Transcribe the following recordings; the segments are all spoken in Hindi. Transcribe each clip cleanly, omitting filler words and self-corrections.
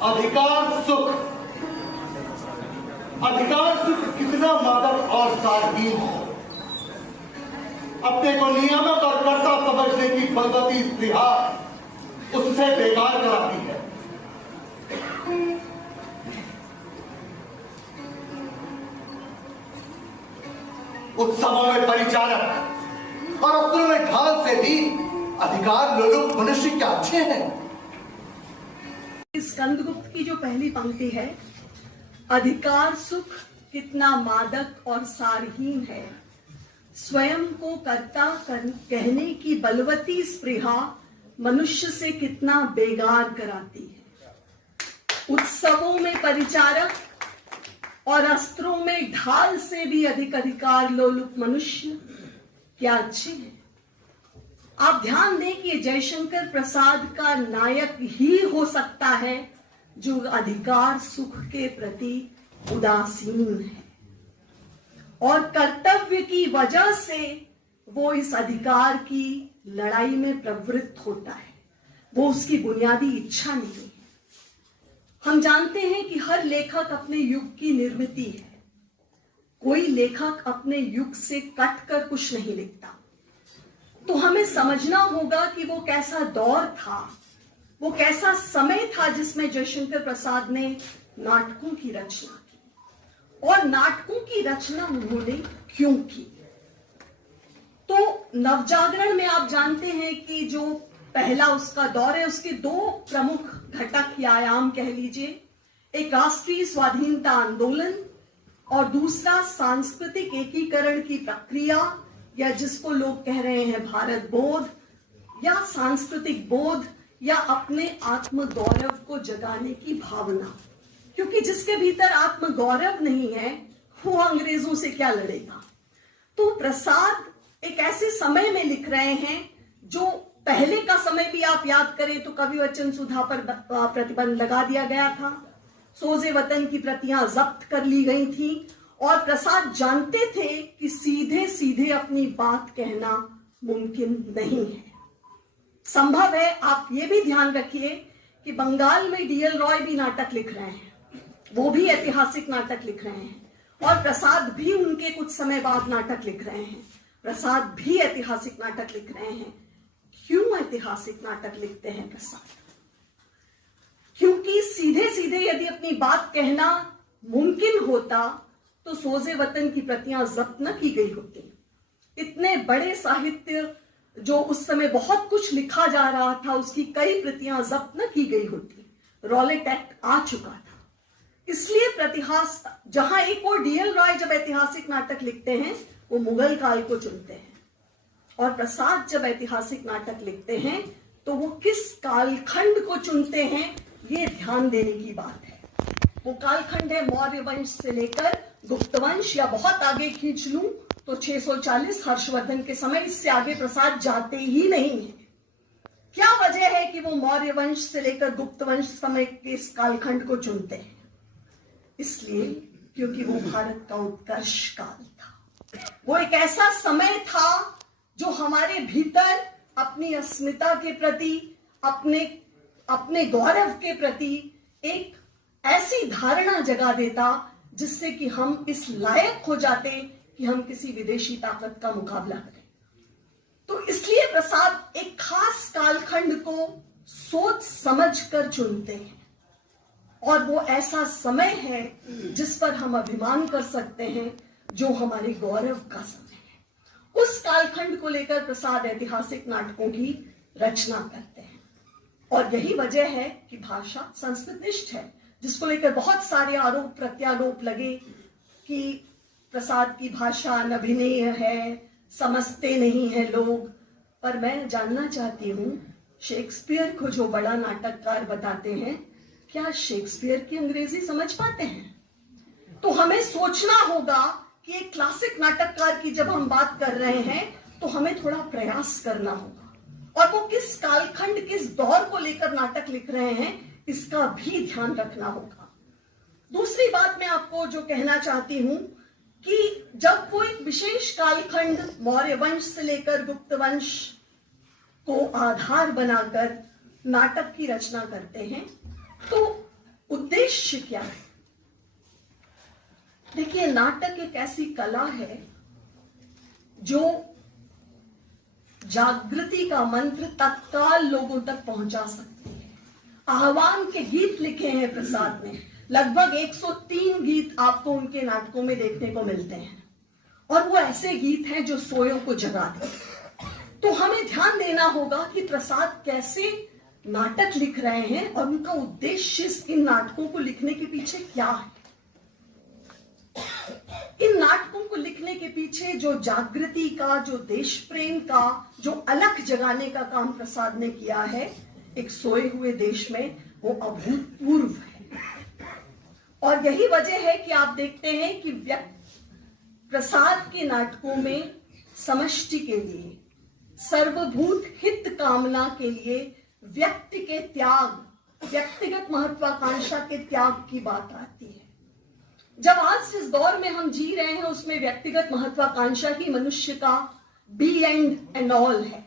अधिकार सुख कितना मादक और सारहीन है। अपने को नियामक और कर्ता समझने की बलवती स्पृहा उससे बेकार कराती है। उत्सवों में परिचारक और अस्त्रों में ढाल से भी अधिकार लोलुप मनुष्य क्या अच्छे हैं। स्कंदगुप्त की जो पहली पंक्ति है, अधिकार सुख कितना मादक और सारहीन है, स्वयं को कर्ता कहने की बलवती स्पृहा मनुष्य से कितना बेगार कराती है। उत्सवों में परिचारक और अस्त्रों में ढाल से भी अधिक अधिकार लोलुप मनुष्य क्या अच्छे हैं। आप ध्यान दें कि जयशंकर प्रसाद का नायक ही हो सकता है जो अधिकार सुख के प्रति उदासीन है और कर्तव्य की वजह से वो इस अधिकार की लड़ाई में प्रवृत्त होता है। वो उसकी बुनियादी इच्छा नहीं है। हम जानते हैं कि हर लेखक अपने युग की निर्मिति है। कोई लेखक अपने युग से कट कर कुछ नहीं लिखता। तो हमें समझना होगा कि वो कैसा दौर था, वो कैसा समय था जिसमें जयशंकर प्रसाद ने नाटकों की रचना की और नाटकों की रचना उन्होंने क्यों की। तो नवजागरण में आप जानते हैं कि जो पहला उसका दौर है, उसके दो प्रमुख घटक या आयाम कह लीजिए, एक राष्ट्रीय स्वाधीनता आंदोलन और दूसरा सांस्कृतिक एकीकरण की प्रक्रिया, या जिसको लोग कह रहे हैं भारत बोध या सांस्कृतिक बोध या अपने आत्म गौरव को जगाने की भावना। क्योंकि जिसके भीतर आत्म गौरव नहीं है वो अंग्रेजों से क्या लड़ेगा। तो प्रसाद एक ऐसे समय में लिख रहे हैं जो पहले का समय भी आप याद करें तो कवि वचन सुधा पर प्रतिबंध लगा दिया गया था, सोजे वतन की प्रतियां जब्त कर ली गई थी और प्रसाद जानते थे कि सीधे सीधे अपनी बात कहना मुमकिन नहीं है। संभव है, आप ये भी ध्यान रखिए कि बंगाल में डीएल रॉय भी नाटक लिख रहे हैं, वो भी ऐतिहासिक नाटक लिख रहे हैं और प्रसाद भी उनके कुछ समय बाद नाटक लिख रहे हैं। प्रसाद भी ऐतिहासिक नाटक लिख रहे हैं। क्यों ऐतिहासिक नाटक लिखते हैं प्रसाद? क्योंकि सीधे सीधे यदि अपनी बात कहना मुमकिन होता तो सोजे वतन की प्रतियां जब्त न की गई होती। इतने बड़े साहित्य जो उस समय बहुत कुछ लिखा जा रहा था, उसकी कई प्रतियां जब्त न की गई होती। रॉलेट एक्ट आ चुका था। इसलिए प्रतिहास, जहां एक और डीएल रॉय जब ऐतिहासिक नाटक लिखते हैं वो मुगल काल को चुनते हैं और प्रसाद जब ऐतिहासिक नाटक लिखते हैं तो वो किस कालखंड को चुनते हैं, ये ध्यान देने की बात है। वो कालखंड है मौर्य वंश से लेकर गुप्त वंश, या बहुत आगे खींच लूं तो 640 हर्षवर्धन के समय, इससे आगे प्रसाद जाते ही नहीं है। क्या वजह है कि वो मौर्य वंश से लेकर गुप्त वंश समय के इस कालखंड को चुनते हैं? इसलिए क्योंकि वो भारत का उत्कर्ष काल था। वो एक ऐसा समय था जो हमारे भीतर अपनी अस्मिता के प्रति, अपने गौरव के प्रति एक ऐसी धारणा जगा देता जिससे कि हम इस लायक हो जाते कि हम किसी विदेशी ताकत का मुकाबला करें। तो इसलिए प्रसाद एक खास कालखंड को सोच समझ कर चुनते हैं और वो ऐसा समय है जिस पर हम अभिमान कर सकते हैं, जो हमारे गौरव का समय है। उस कालखंड को लेकर प्रसाद ऐतिहासिक नाटकों की रचना करते हैं और यही वजह है कि भाषा संस्कृतनिष्ठ है, जिसको लेकर बहुत सारे आरोप प्रत्यारोप लगे कि प्रसाद की भाषा अभिनय है, समझते नहीं है लोग। पर मैं जानना चाहती हूं, शेक्सपियर को जो बड़ा नाटककार बताते हैं, क्या शेक्सपियर की अंग्रेजी समझ पाते हैं? तो हमें सोचना होगा कि एक क्लासिक नाटककार की जब हम बात कर रहे हैं तो हमें थोड़ा प्रयास करना होगा और वो किस कालखंड, किस दौर को लेकर नाटक लिख रहे हैं, इसका भी ध्यान रखना होगा। दूसरी बात मैं आपको जो कहना चाहती हूं कि जब वो एक विशेष कालखंड मौर्य वंश से लेकर गुप्त वंश को आधार बनाकर नाटक की रचना करते हैं तो उद्देश्य क्या है? देखिए, नाटक एक ऐसी कला है जो जागृति का मंत्र तत्काल लोगों तक पहुंचा सकती है। आह्वान के गीत लिखे हैं प्रसाद ने, लगभग 103 गीत आपको उनके नाटकों में देखने को मिलते हैं, और वो ऐसे गीत हैं जो सोयों को जगा देते। तो हमें ध्यान देना होगा कि प्रसाद कैसे नाटक लिख रहे हैं और उनका उद्देश्य इन नाटकों को लिखने के पीछे क्या है। इन नाटकों को लिखने के पीछे जो जागृति का, जो देश प्रेम का, जो अलख जगाने का काम प्रसाद ने किया है एक सोए हुए देश में, वो अभूतपूर्व है। और यही वजह है कि आप देखते हैं कि प्रसाद के नाटकों में समष्टि के लिए, सर्वभूत हित कामना के लिए व्यक्ति के त्याग, व्यक्तिगत महत्वाकांक्षा के त्याग की बात आती है। जब आज जिस दौर में हम जी रहे हैं उसमें व्यक्तिगत महत्वाकांक्षा ही मनुष्य का बी एंड ऑल है।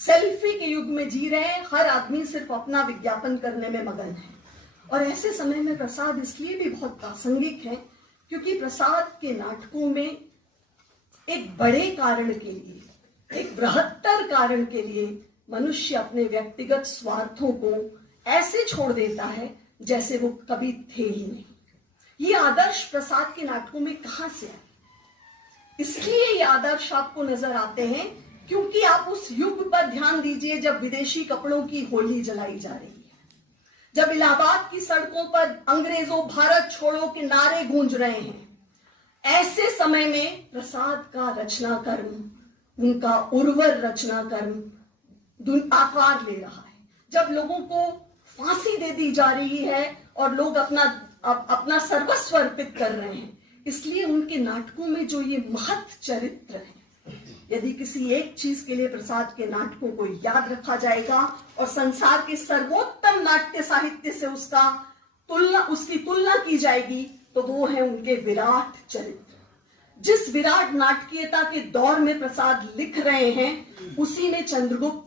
सेल्फी के युग में जी रहे हैं, हर आदमी सिर्फ अपना विज्ञापन करने में मगन है। और ऐसे समय में प्रसाद इसलिए भी बहुत प्रासंगिक है क्योंकि प्रसाद के नाटकों में एक बड़े कारण के लिए, एक बृहत्तर कारण के लिए मनुष्य अपने व्यक्तिगत स्वार्थों को ऐसे छोड़ देता है जैसे वो कभी थे ही नहीं। ये आदर्श प्रसाद के नाटकों में कहां से आए? इसलिए ये आदर्श आपको नजर आते हैं क्योंकि आप उस युग पर ध्यान दीजिए जब विदेशी कपड़ों की होली जलाई जा रही है, जब इलाहाबाद की सड़कों पर अंग्रेजों भारत छोड़ो के नारे गूंज रहे हैं। ऐसे समय में प्रसाद का रचना कर्म, उनका उर्वर रचना कर्म आकार ले रहा है। जब लोगों को फांसी दे दी जा रही है और लोग अपना सर्वस्व अर्पित कर रहे हैं, इसलिए उनके नाटकों में जो ये महत् चरित्र है, यदि किसी एक चीज के लिए प्रसाद के नाटकों को याद रखा जाएगा और संसार के सर्वोत्तम नाट्य साहित्य से उसकी तुलना की जाएगी, तो वो है उनके विराट चरित्र। जिस विराट नाटकीयता के दौर में प्रसाद लिख रहे हैं, उसी में चंद्रगुप्त